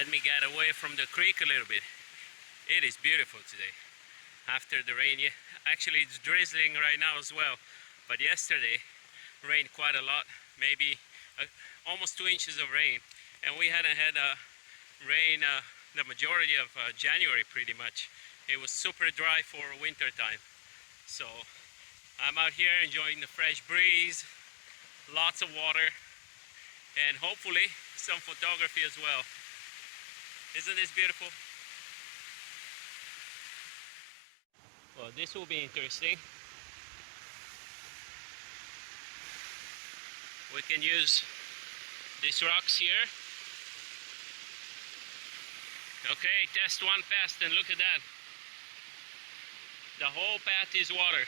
Let me get away from the creek a little bit. It is beautiful today. After the rain, actually it's drizzling right now as well. But yesterday rained quite a lot, maybe almost 2 inches of rain. And we hadn't had rain the majority of January pretty much. It was super dry for winter time. So I'm out here enjoying the fresh breeze, lots of water, and hopefully some photography as well. Isn't this beautiful? Well, this will be interesting. We can use these rocks here. Okay, test one pass and look at that. The whole path is water.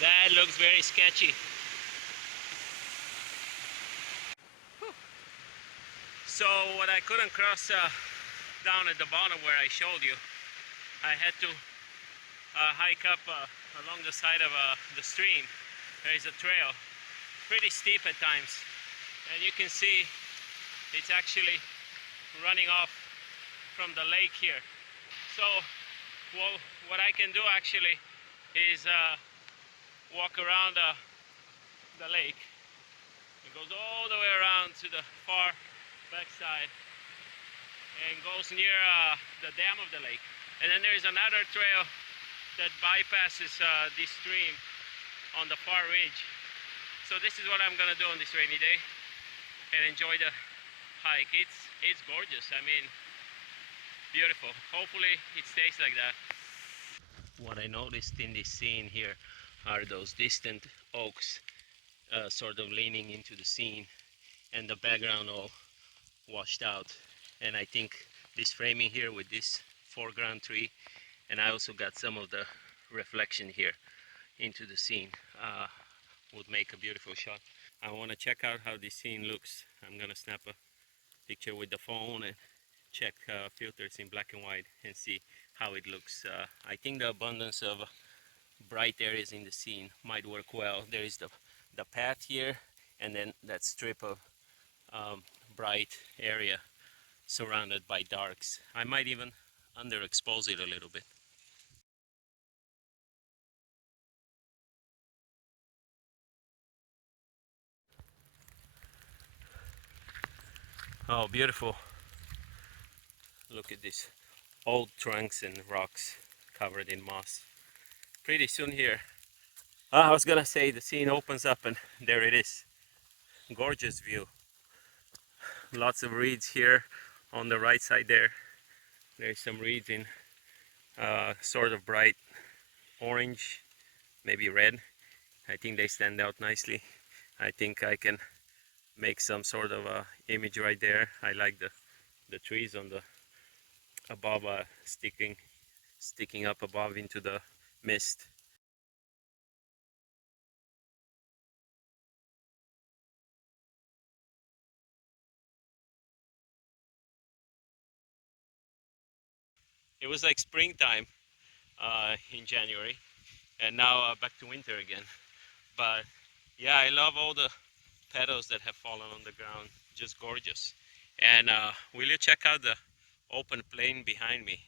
That looks very sketchy. So what I couldn't cross down at the bottom where I showed you, I had to hike up along the side of the stream. There is a trail, pretty steep at times, and you can see it's actually running off from the lake here. So well, what I can do actually is walk around the lake. It goes all the way around to the far backside and goes near the dam of the lake. And then there is another trail that bypasses this stream on the far ridge. So this is what I'm gonna do on this rainy day and enjoy the hike. It's gorgeous. I mean, beautiful. Hopefully it stays like that. What I noticed in this scene here are those distant oaks sort of leaning into the scene and the background all washed out. And I think this framing here with this foreground tree, and I also got some of the reflection here into the scene, would make a beautiful shot. I want to check out how this scene looks. I'm gonna snap a picture with the phone and check filters in black and white and see how it looks. I think the abundance of bright areas in the scene might work well. There is the path here, and then that strip of bright area surrounded by darks. I might even underexpose it a little bit. Oh, beautiful. Look at this old trunks and rocks covered in moss. Pretty soon here, I was gonna say the scene opens up and there it is. Gorgeous view. Lots of reeds here on the right side there. There's some reeds in sort of bright orange, maybe red. I think they stand out nicely. I think I can make some sort of image right there. I like the trees on the above sticking up above into the mist. It was like springtime in January, and now back to winter again. But yeah, I love all the petals that have fallen on the ground. Just gorgeous. And will you check out the open plain behind me?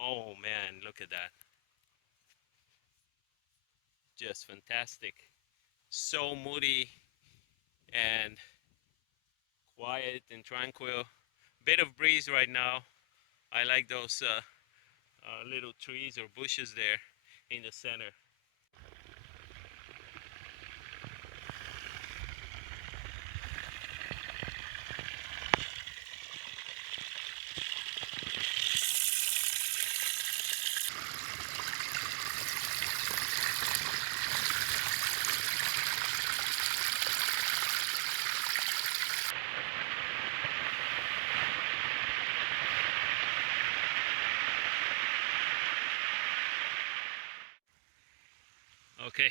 Oh man, look at that. Just fantastic. So moody and quiet and tranquil. Bit of breeze right now. I like those little trees or bushes there in the center. Okay,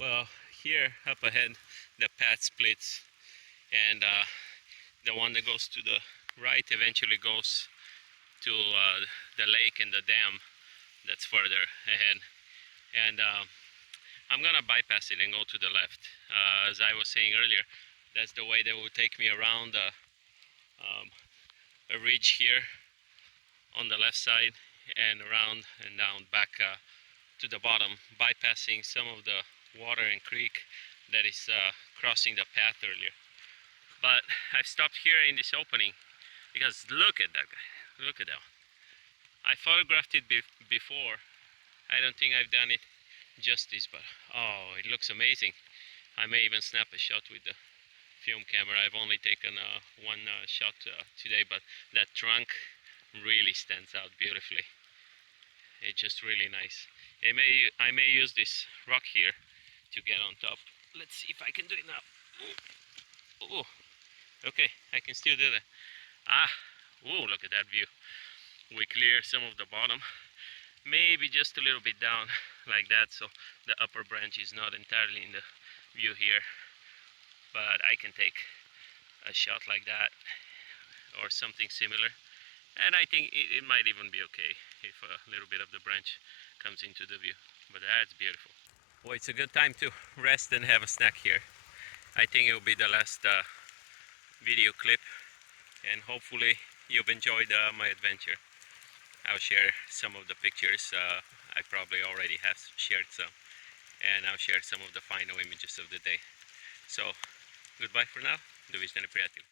Well, here up ahead the path splits, and the one that goes to the right eventually goes to the lake and the dam that's further ahead. And I'm gonna bypass it and go to the left. As I was saying earlier, that's the way that will take me around a ridge here on the left side and around and down back to the bottom, bypassing some of the water and creek that is crossing the path earlier. But I've stopped here in this opening because look at that guy, look at that one. I photographed it before. I don't think I've done it justice, but oh, it looks amazing. I may even snap a shot with the film camera. I've only taken one shot today, but that trunk really stands out beautifully. It's just really nice. I may use this rock here to get on top. Let's see if I can do it now. Oh, okay, I can still do that. Oh, look at that view. We clear some of the bottom, maybe just a little bit down like that, so the upper branch is not entirely in the view here. But I can take a shot like that or something similar, and I think it might even be okay if a little bit of the branch comes into the view. But that's beautiful. Well, it's a good time to rest and have a snack here. I think it will be the last video clip, and hopefully you've enjoyed my adventure. I'll share some of the pictures. I probably already have shared some, and I'll share some of the final images of the day. So goodbye for now. Довиждане, приятели.